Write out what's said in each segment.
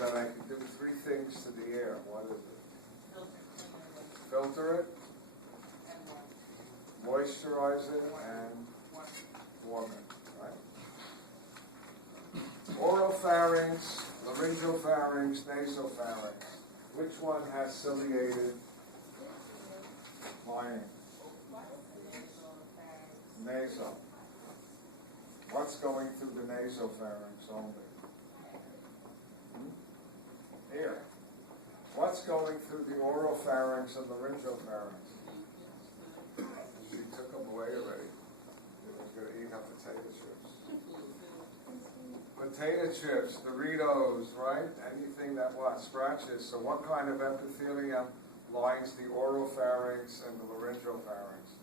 that I can do three things to the air. What is it? Filter it, moisturize it, and warm it. Right? Oropharynx, laryngopharynx, nasopharynx. Which one has ciliated lining? Nasal. What's going through the nasopharynx only? Air. What's going through the oropharynx and laryngopharynx? She took them away already. She was going to eat up potato chips. Potato chips, Doritos, right? Anything that what? Scratches. So what kind of epithelium lines the oropharynx and the laryngopharynx?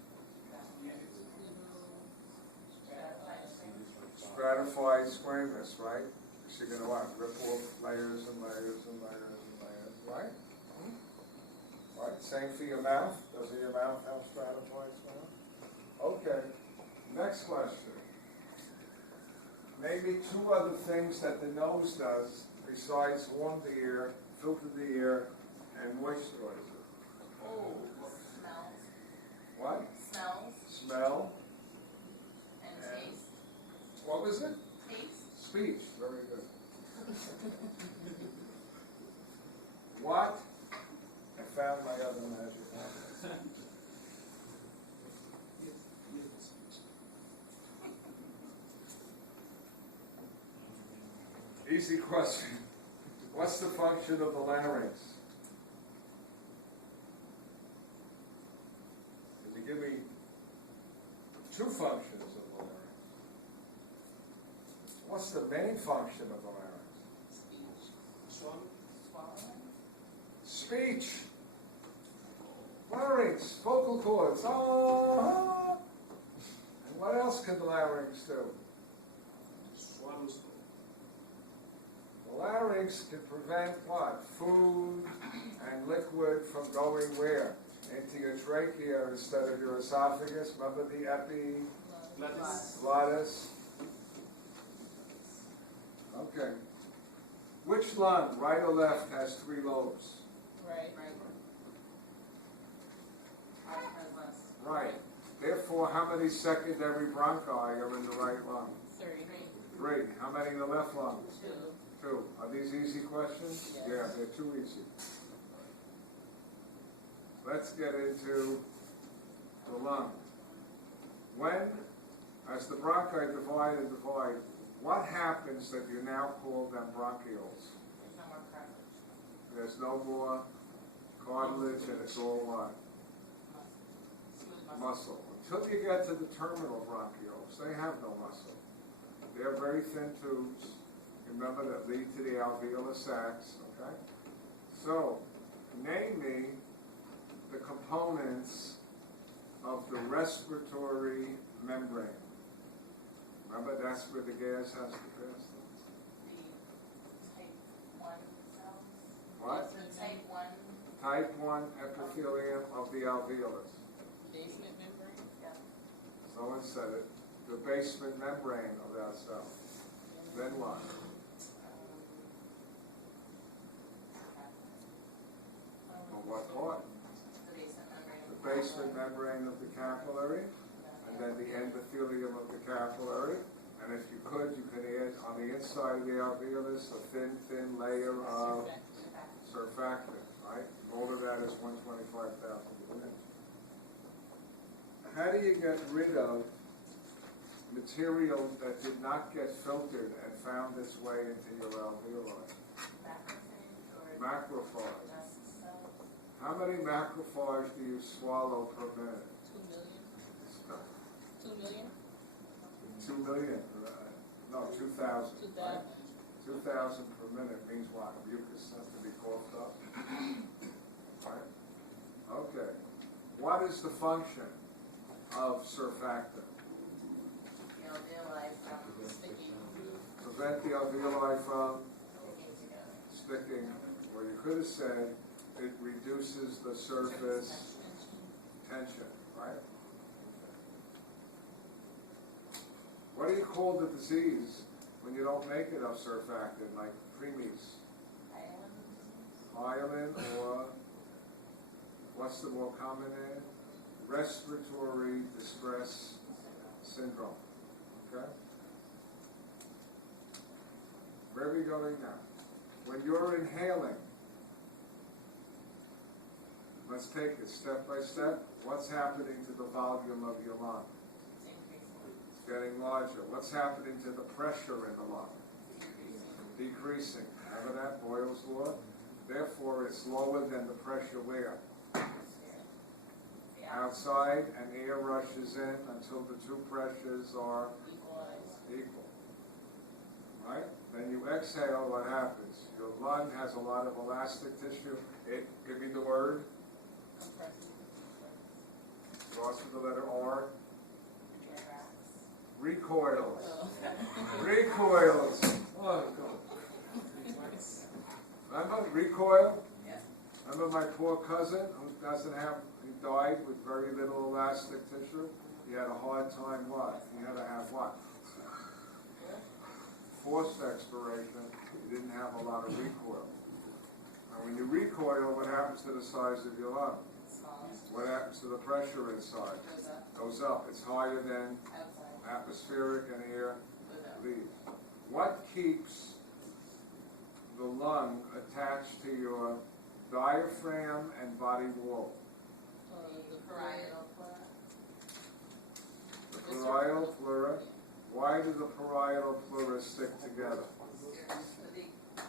Stratified squamous, right? She's going to what? Rip off layers and layers and layers and layers, right? Right? Same for your mouth. Doesn't your mouth have stratified squamous? Okay. Next question. Maybe two other things that the nose does besides warm the ear, filter the ear, and moisturize it. Oh, smells. What? Smells. Smell. And taste. What was it? Taste. Speech. Very good. What? I found my other magic. Easy question. What's the function of the larynx? Can you give me two functions of the larynx? What's the main function of the larynx? Speech. Swallow. Swallowing. Speech. Larynx, vocal cords. Ah. And what else can the larynx do? Swallows. The larynx can prevent what? Food and liquid from going where? Into your trachea instead of your esophagus. Remember the epiglottis? Okay. Which lung, right or left, has three lobes? Right. Right. Therefore, how many secondary bronchi are in the right lung? Three. How many in the left lung? Two. Are these easy questions? Yes. Yeah, they're too easy. Let's get into the lung. When, as the bronchi divide and divide, what happens that you now call them bronchioles? There's no more cartilage. There's no more cartilage and it's all what? Smooth Muscle. Until you get to the terminal bronchioles, they have no muscle. They're very thin tubes, remember, that lead to the alveolar sacs, okay? So, name me the components of the respiratory membrane. Remember, that's where the gas has to pass through. The type 1 cells. What? The type 1. Type 1 epithelium of the alveolus. Basement membrane? Yeah. Someone said it. The basement membrane of that cell. Then what? Well, what part? The basement membrane. The basement membrane of the capillary, and then the endothelium of the capillary. And if you could, you could add on the inside of the alveolus a thin layer of surfactant, right? All of that is 125,000 units. How do you get rid of material that did not get filtered and found its way into your alveoli? Macrophage. How many macrophages do you swallow per minute? 2 million. 2 million? 2 million. No, 2,000. 2,000. 2,000 per minute means what? Mucus has to be coughed up. Right? Okay. What is the function of surfactant? The alveoli from sticking. Prevent the alveoli from Sticking together. sticking. Or you could have said it reduces the surface tension, right? What do you call the disease when you don't make enough surfactant, like preemies? myelin, or what's the more common name? Respiratory distress syndrome. Okay? Where are we going now? When you're inhaling, let's take it step by step. What's happening to the volume of your lung? It's increasing. It's getting larger. What's happening to the pressure in the lung? Decreasing. Remember that, Boyle's law? Therefore, it's lower than the pressure where? Outside, and air rushes in until the two pressures are equal. Right? Then you exhale, what happens? Your lung has a lot of elastic tissue. Give me the word. Starts with the letter R. Recoils. Recoils. Oh, God. Remember recoil? Yeah. Remember my poor cousin who he died with very little elastic tissue? He had a hard time what? He had to have what? Forced expiration. He didn't have a lot of recoil. And when you recoil, what happens to the size of your lung? What happens to the pressure inside? Goes up. It's higher than atmospheric and air leaves. What keeps the lung attached to your diaphragm and body wall? The parietal pleura. The parietal pleura. Why do the parietal pleura stick together? The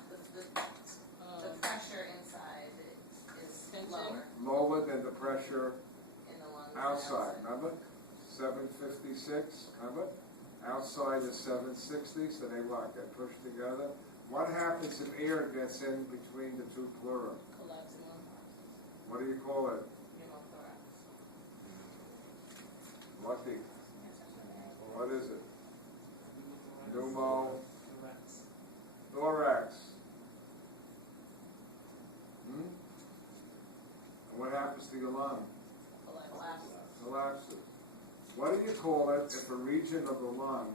pressure inside is lower Lower than the pressure in the lungs. outside. Remember? 756. Remember? Outside is 760, so they what? Get pushed together. What happens if air gets in between the two pleura? Collapsing lung. What do you call it? Pneumothorax. Lucky. What is it? Pneumothorax. And what happens to your lung? Collapsing. Collapses. What do you call it if a region of the lung,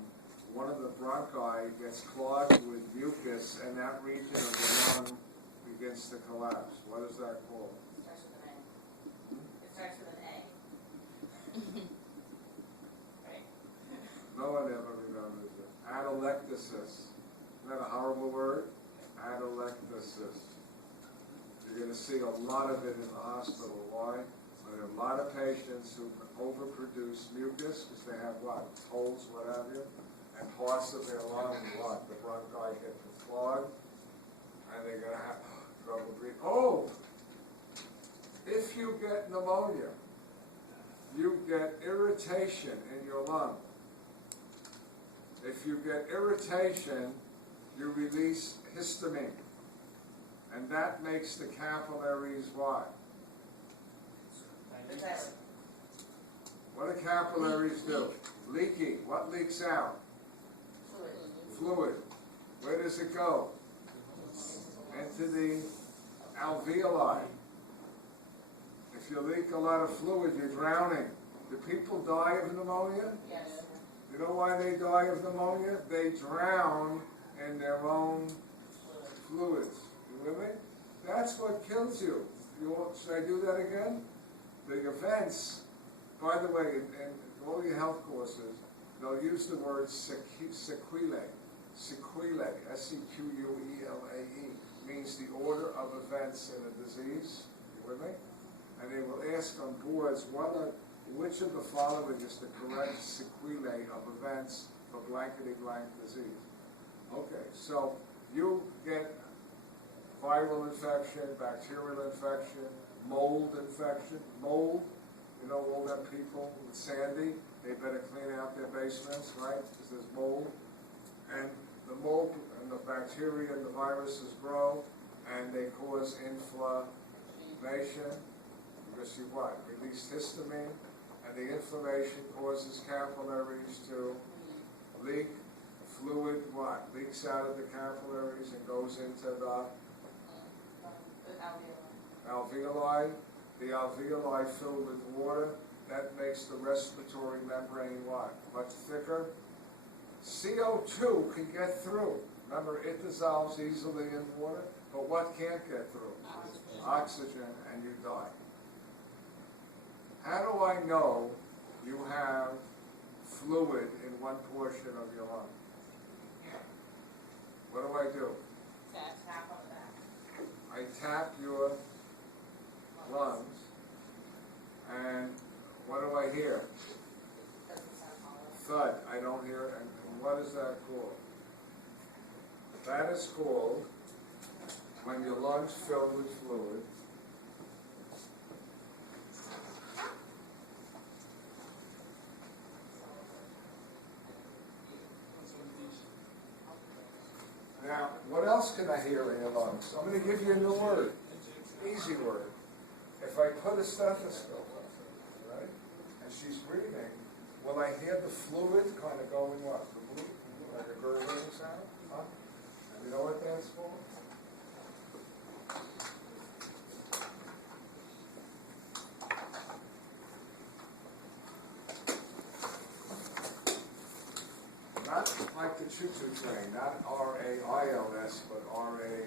one of the bronchi, gets clogged with mucus and that region of the lung begins to collapse? What is that called? It starts with an A. It starts with an A. Right? No one ever remembers it. Atelectasis. Isn't that a horrible word? Atelectasis. You're going to see a lot of it in the hospital. Why? There are a lot of patients who overproduce mucus because they have what? Holes, what have you, and parts of their lung, what? The bronchi get clogged, and they're going to have trouble breathing. Oh! If you get pneumonia, you get irritation in your lung. If you get irritation, you release histamine. And that makes the capillaries what? What do capillaries do? Leaky. What leaks out? Fluid. Where does it go? Into the alveoli. If you leak a lot of fluid, you're drowning. Do people die of pneumonia? Yes. You know why they die of pneumonia? They drown in their own fluids. You with me? That's what kills you. Should I do that again? The events, by the way, in all your health courses, they'll use the word sequelae. Sequelae, S-E-Q-U-E-L-A-E, means the order of events in a disease. You with me? And they will ask on boards, which of the following is the correct sequelae of events for blankety blank disease? Okay, so you get viral infection, bacterial infection, mold infection. Mold, you know, all them people with Sandy, they better clean out their basements, right? Because there's mold. And the mold and the bacteria and the viruses grow, and they cause inflammation. Because you what? Release histamine, and the inflammation causes capillaries to leak. Fluid what? Leaks out of the capillaries and goes into the alveoli. The alveoli filled with water. That makes the respiratory membrane what? Much thicker. CO2 can get through. Remember, it dissolves easily in water, but what can't get through? Oxygen, and you die. How do I know you have fluid in one portion of your lung? What do I do? Tap on the back. I tap your lungs, and what do I hear? Doesn't sound hollow. Thud. I don't hear it. And what is that called? That is called when your lungs fill with fluid. Now, what else can I hear in your lungs? I'm going to give you a new word, easy word. If I put a stethoscope on her, right, and she's breathing, will I hear the fluid kind of going what? Like a gurgling sound? Huh? You know what that's for? Not like the choo-choo train, not R-A-I-L-S, but R-A